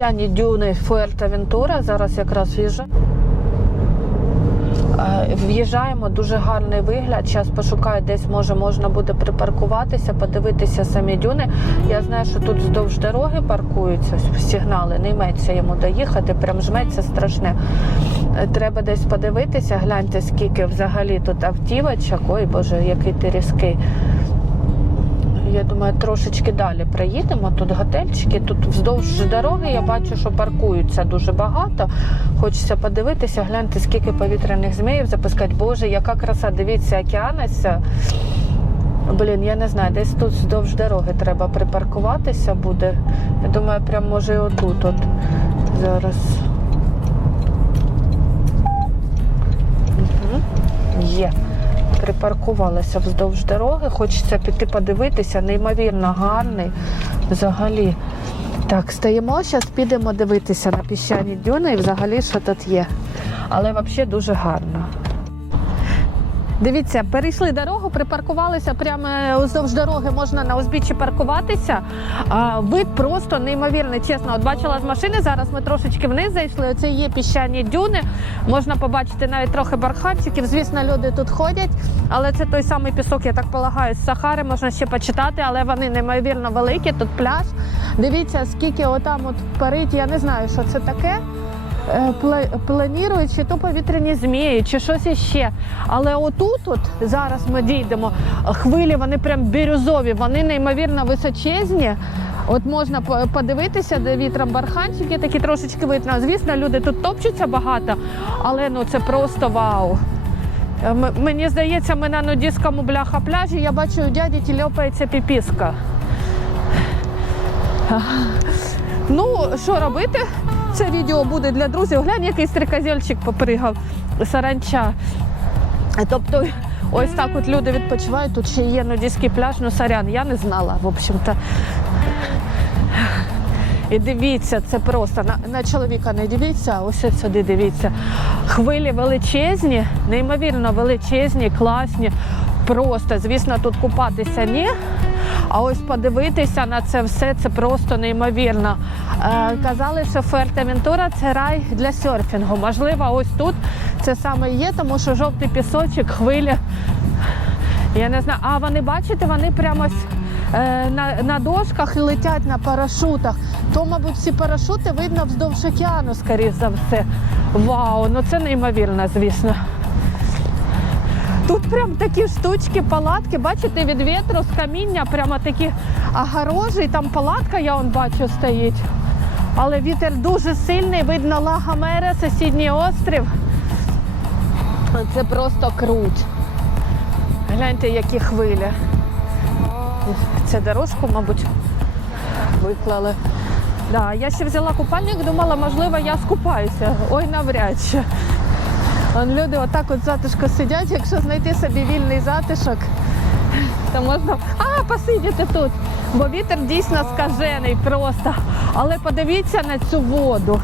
П'яні дюни Фуертавентура, зараз якраз в'їжджаю. Е, В'їжджаємо, дуже гарний вигляд. Зараз пошукаю, десь може можна буде припаркуватися, подивитися самі дюни. Я знаю, що тут вздовж дороги паркуються сигнали, не йметься йому доїхати, прям жметься страшне. Треба десь подивитися, гляньте, скільки взагалі тут автівочок. Ой Боже, який ти різкий. Я думаю, трошечки далі проїдемо. Тут готельчики, тут вздовж дороги я бачу, що паркуються дуже багато. Хочеться подивитися, гляньте, скільки повітряних зміїв запускати. Боже, яка краса, дивіться, океанися. Блін, я не знаю, десь тут вздовж дороги треба припаркуватися буде. Я думаю, прям може і отут. От. Зараз. Угу. Є припаркувалася вздовж дороги. Хочеться піти подивитися, неймовірно гарний взагалі. Так, стоїмо, зараз підемо дивитися на піщані дюни і взагалі, що тут є. Але взагалі дуже гарно. Дивіться, перейшли дорогу, припаркувалися прямо вздовж дороги, можна на узбіччі паркуватися. А, вид просто неймовірний. Чесно, от бачила з машини. Зараз ми трошечки вниз зайшли. Оце є піщані дюни. Можна побачити навіть трохи барханчиків. Звісно, люди тут ходять, але це той самий пісок, я так полагаю, з Сахари можна ще почитати, але вони неймовірно великі. Тут пляж. Дивіться, скільки отам от парить. Я не знаю, що це таке. Е, планують, чи то повітряні змії, чи щось іще. Але отут, от зараз ми дійдемо, хвилі вони прям бірюзові, вони неймовірно височезні. От можна подивитися, де вітром барханчики, такі трошечки видно. Звісно, люди тут топчуться багато, але ну це просто вау. Е, Мені здається, ми на нудістському бляха пляжі. Я бачу, у дяді тільопається піпіска. Ну, що робити? Це відео буде для друзів. Глянь, який стрикозельчик попригав саранча. Тобто, ось так от люди відпочивають. Тут ще є нудійський пляж, ну сорян, я не знала, в общем-то. І дивіться, це просто на, на чоловіка не дивіться, а ось сюди дивіться. Хвилі величезні, неймовірно величезні, класні. Просто, звісно, тут купатися ні. А ось подивитися на це все це просто неймовірно. Е, казали, що Фуертавентура – це рай для серфінгу. Можливо, ось тут це саме є, тому що жовтий пісочок, хвилі. Я не знаю. А вони бачите, вони прямо е, на, на дошках і летять на парашутах. То, мабуть, ці парашути видно вздовж океану, скоріш за все. Вау, ну це неймовірно, звісно. Прям такі штучки, палатки, бачите, від вітру з каміння, прямо такі огорожі, там палатка, я вон бачу, стоїть. Але вітер дуже сильний, видно Лагомере, сусідній острів. Це просто круть. Гляньте, які хвилі. Це дорожку, мабуть, виклали. Да, я ще взяла купальник, думала, можливо, я скупаюся. Ой, навряд чи. Люди отак от затишко сидять, якщо знайти собі вільний затишок, то можна а, посидіти тут. Бо вітер дійсно скажений просто. Але подивіться на цю воду.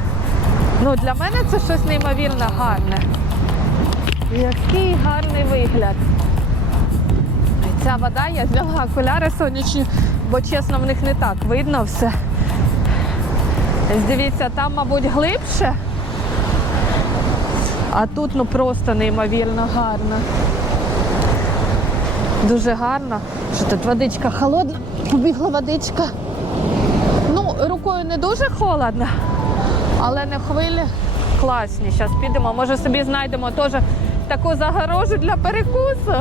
Ну, для мене це щось неймовірно гарне. Який гарний вигляд. Ця вода, я взяла окуляри сонячні, бо чесно, в них не так видно все. Дивіться, там, мабуть, глибше. А тут ну просто неймовірно гарно. Дуже гарно. Що тут водичка холодна, побігла водичка. Ну, рукою не дуже холодно, але не хвилі класні. Зараз підемо, може собі знайдемо теж таку загорожу для перекусу.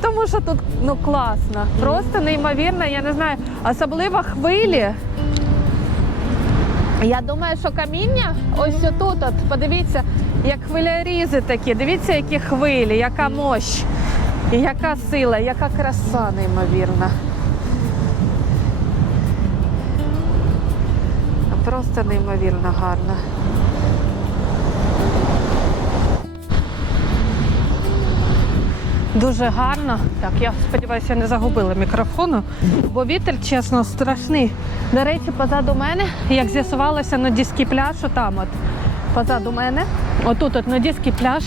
Тому що тут ну класно. Просто неймовірно, я не знаю, особливо хвилі. Я думаю, що каміння ось тут, от, подивіться, як хвилярізи такі. Дивіться, які хвилі, яка мощ, яка сила, яка краса неймовірна. Просто неймовірно гарно. Дуже гарно. Так, я сподіваюся, не загубила мікрофону, бо вітер, чесно, страшний. До речі, позаду мене, як з'ясувалося, нудійський пляж, отам от позаду мене. Отут от нудійський пляж.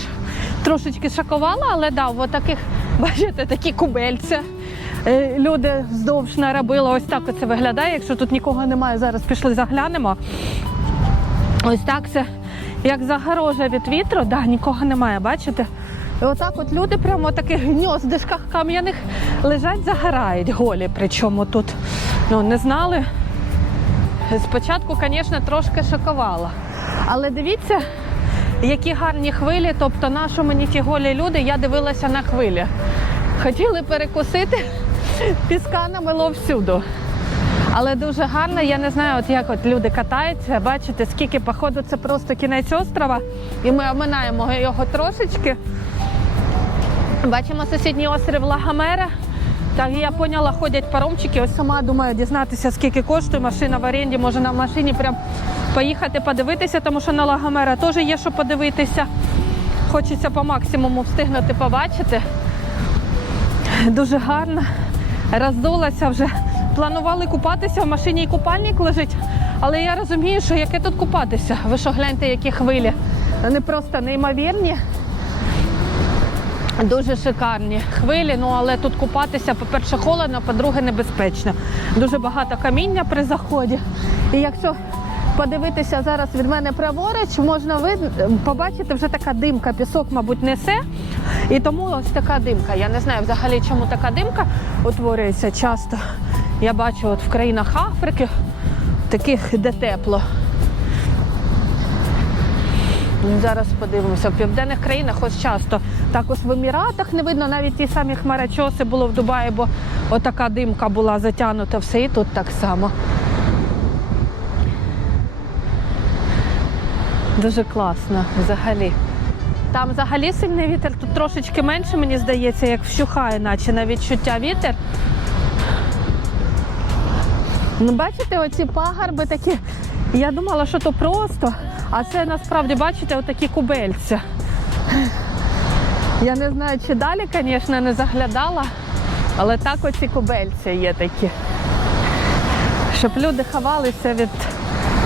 Трошечки шокувала, але да, в таких, бачите, такі кубельця. Е, Люди вздовж наробили, ось так оце виглядає. Якщо тут нікого немає, зараз пішли заглянемо. Ось так це, як загорожа від вітру, да, нікого немає, бачите? І отак от люди прямо в таких гніздишках кам'яних лежать, загорають голі. Причому тут ну, не знали. Спочатку, звісно, трошки шокувала. Але дивіться, які гарні хвилі. Тобто, нашу мені ті голі люди, я дивилася на хвилі. Хотіли перекусити, піска намило всюду. Але дуже гарно, я не знаю, от як от люди катаються, бачите, скільки походу це просто кінець острова, і ми оминаємо його трошечки. Бачимо сусідній острів Лагамера. Так, я поняла, ходять паромчики. Ось сама думаю дізнатися, скільки коштує машина в оренді. Може на машині прям поїхати подивитися, тому що на Лагамера теж є що подивитися. Хочеться по максимуму встигнути побачити. Дуже гарно. Роздулася вже. Планували купатися, в машині і купальник лежить. Але я розумію, що яке тут купатися. Ви що гляньте, які хвилі. Вони просто неймовірні. Дуже шикарні хвилі, ну але тут купатися, по-перше, холодно, по-друге, небезпечно. Дуже багато каміння при заході. І якщо подивитися зараз від мене праворуч, можна вид- побачити вже така димка, пісок, мабуть, несе. І тому ось така димка. Я не знаю взагалі, чому така димка утворюється часто. Я бачу от в країнах Африки, таких, де тепло. Ну, Зараз подивимося. В південних країнах ось часто. Також в Еміратах не видно, навіть ті самі хмарочоси було в Дубаї, бо отака димка була затягнута все і тут так само. Дуже класно взагалі. Там взагалі сильний вітер, тут трошечки менше, мені здається, як вщухає, наче на відчуття вітер. Ну, бачите, оці пагорби такі. Я думала, що то просто, а це насправді, бачите, отакі кубельці. Я не знаю, чи далі, звісно, не заглядала, але так оці кубельці є такі. Щоб люди ховалися від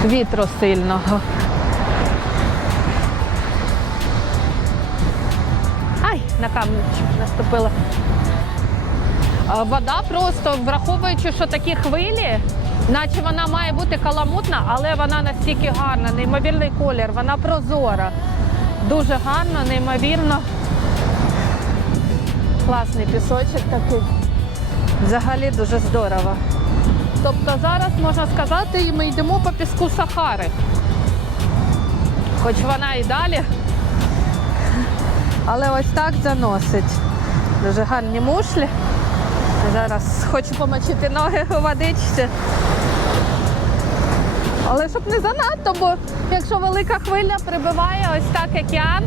вітру сильного. Ай, на камінчик наступила. Вода просто враховуючи, що такі хвилі, наче вона має бути каламутна, але вона настільки гарна, неймовірний колір, вона прозора. Дуже гарно, неймовірно. Класний пісочок такий. Взагалі дуже здорово. Тобто зараз можна сказати, ми йдемо по піску Сахари. Хоч вона і далі, але ось так заносить. Дуже гарні мушлі. Зараз хочу помочити ноги у водичці. Але щоб не занадто, бо якщо велика хвиля прибиває ось так океан,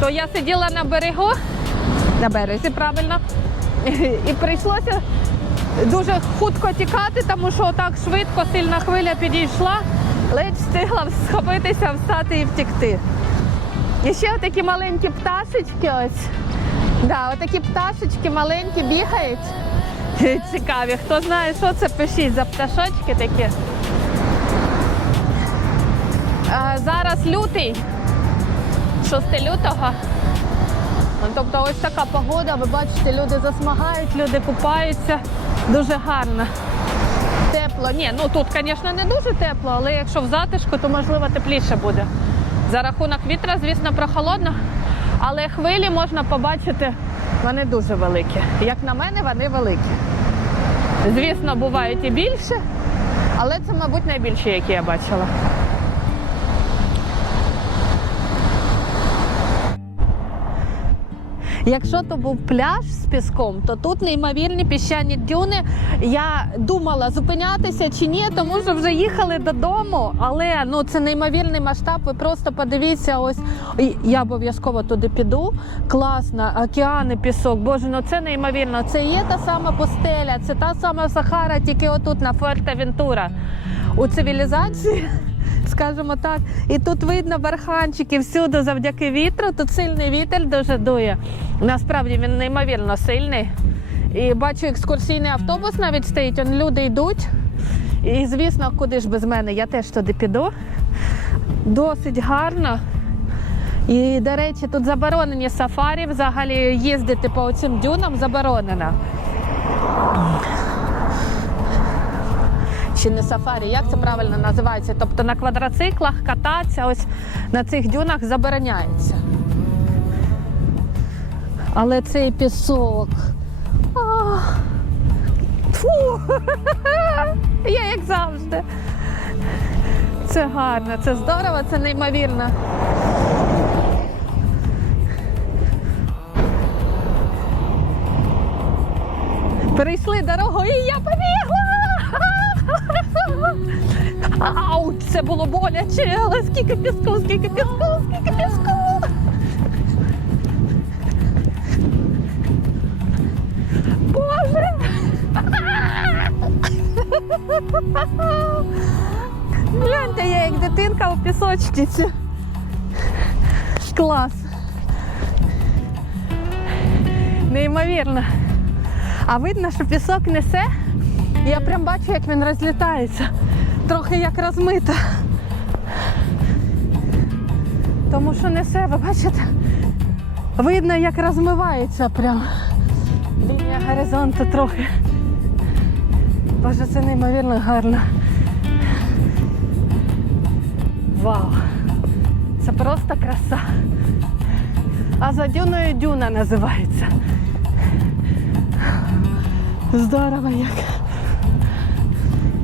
то я сиділа на берегу, на березі правильно, і прийшлося дуже хутко тікати, тому що так швидко сильна хвиля підійшла, ледь встигла схопитися, встати і втікти. І ще такі маленькі пташечки ось. Да, отакі пташечки маленькі бігають. Цікаві. Хто знає, що це, пишіть за пташочки такі. Зараз лютий, 6 лютого. Ну, Тобто ось така погода, ви бачите, люди засмагають, люди купаються. Дуже гарно. Тепло. Ні, ну тут, звісно, не дуже тепло, але якщо в затишку, то можливо тепліше буде. За рахунок вітра, звісно, прохолодно, але хвилі можна побачити, вони дуже великі. Як на мене, вони великі. Звісно, бувають і більше, але це, мабуть, найбільші, які я бачила. Якщо то був пляж з піском, то тут неймовірні піщані дюни. Я думала зупинятися чи ні, тому що вже їхали додому. Але ну це неймовірний масштаб. Ви просто подивіться, ось я обов'язково туди піду. Класно, океани, пісок. Боже, ну це неймовірно. Це є та сама пустеля, це та сама Сахара, тільки отут на Фуертевентура. У цивілізації скажімо так. І тут видно барханчики всюди завдяки вітру. Тут сильний вітер дуже дує. Насправді він неймовірно сильний. І бачу, екскурсійний автобус навіть стоїть, он люди йдуть. І звісно, куди ж без мене, я теж туди піду. Досить гарно. І, до речі, тут заборонені сафарі, взагалі їздити по цим дюнам заборонено. Чи не сафарі, як це правильно називається? Тобто на квадроциклах кататися ось на цих дюнах забороняється. Але цей пісок. А, Фу! Я як завжди. Це гарно, це здорово, це неймовірно. Перейшли дорогу і я побігла. Ауч, це було боляче, але скільки піску, скільки піску, скільки піску. Боже. Гляньте, я як дитинка у пісочниці. Клас. Неймовірно. А видно, що пісок несе. Я прям бачу, як він розлітається. Трохи як розмита. Тому що несе, ви бачите? Видно, як розмивається прям. Лінія горизонту трохи. Боже, це неймовірно гарно. Вау! Це просто краса. А за дюною дюна називається. Здорово як.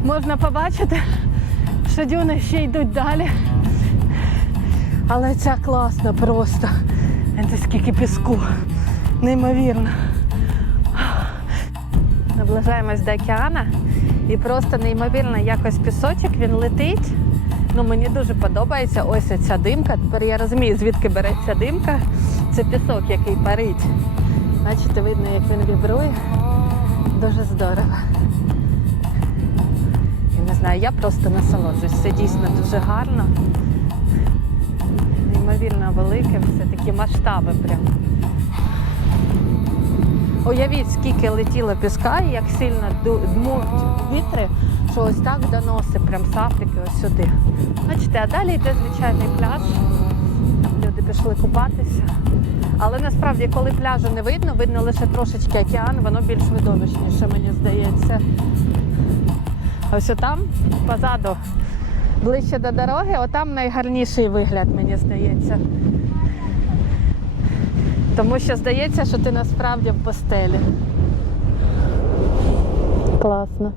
Можна побачити, що дюни ще йдуть далі. Але ця класна просто. Це скільки піску. Неймовірно. Наближаємось до океана і просто неймовірно якось пісочок він летить. Ну, мені дуже подобається ось ця димка. Тепер я розумію, звідки береться димка. Це пісок, який парить. Бачите, видно, як він вібрує. Дуже здорово. Знаю, я просто насолоджуюсь. Це дійсно дуже гарно. Неймовірно велике, все такі масштаби прям. Уявіть, скільки летіло піска і як сильно дмуть вітри, що ось так доносить прям з Африки ось сюди. Бачите, а далі йде звичайний пляж. Люди пішли купатися. Але насправді, коли пляжу не видно, видно лише трошечки океан, воно більш видовищніше, мені здається. Ось отам, позаду, ближче до дороги, отам найгарніший вигляд, мені здається. Тому що здається, що ти насправді в постелі. Класно.